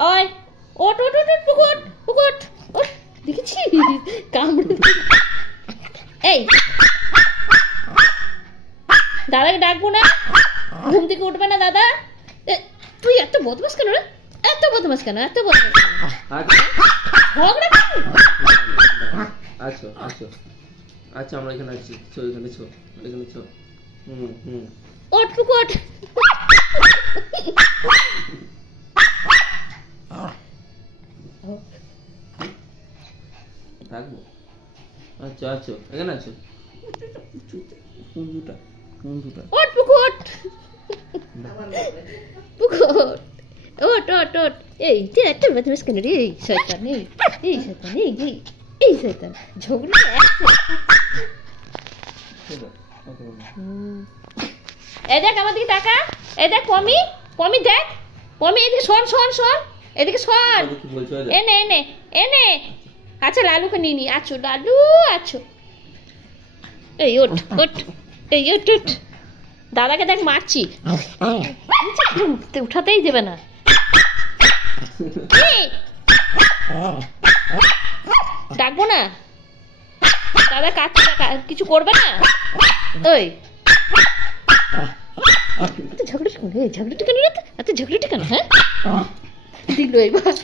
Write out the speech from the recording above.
ওই ওট ওট ওট পুকুট পুকুট ওট দেখেছি কামড়ে এই দাদাকে ডাকবো না? ঘুম থেকে উঠবে না দাদা? তুই এত বদমাস কেন রে? এত বদমাস কেন? এত বদমাস ঝগড়া কেন? আচ্ছা আচ্ছা আচ্ছা আমরা এখানে আছি, চো এখানে চো, এখানে চো। ওঠ পুকুট। থাকবো। আচ্ছা আচ্ছা এখানে আছো। কুঞ্জুটা কুঞ্জুটা ওঠ পুকুট পুকুট ওঠ ওঠ ওঠ। এই যে একটা বদমাস কেন রে? এই শয়তান, এই শয়তান, এই শয়তান ঝগড়া এই দেখ আমার দিকে তাকা। এই দেখ পমি, পমি দেখ, পমি এদিকে শোন শোন শোন, এদিকে শোন। এনে এনে এনে। আচ্ছা লালুকে নিয়ে নি। আছো লালু আছো। এই ওঠ ওঠ, এই ওঠ ওঠ। দাদাকে দেখ মারছি, উঠাতেই দেবে না। ডাকবো না? দাদা কাজ কিছু করবে না? ওই ঝগড়াটা কেন? ঝগড়াটা কেন? এত ঝগড়াটা কেন? হ্যাঁ দিল এবার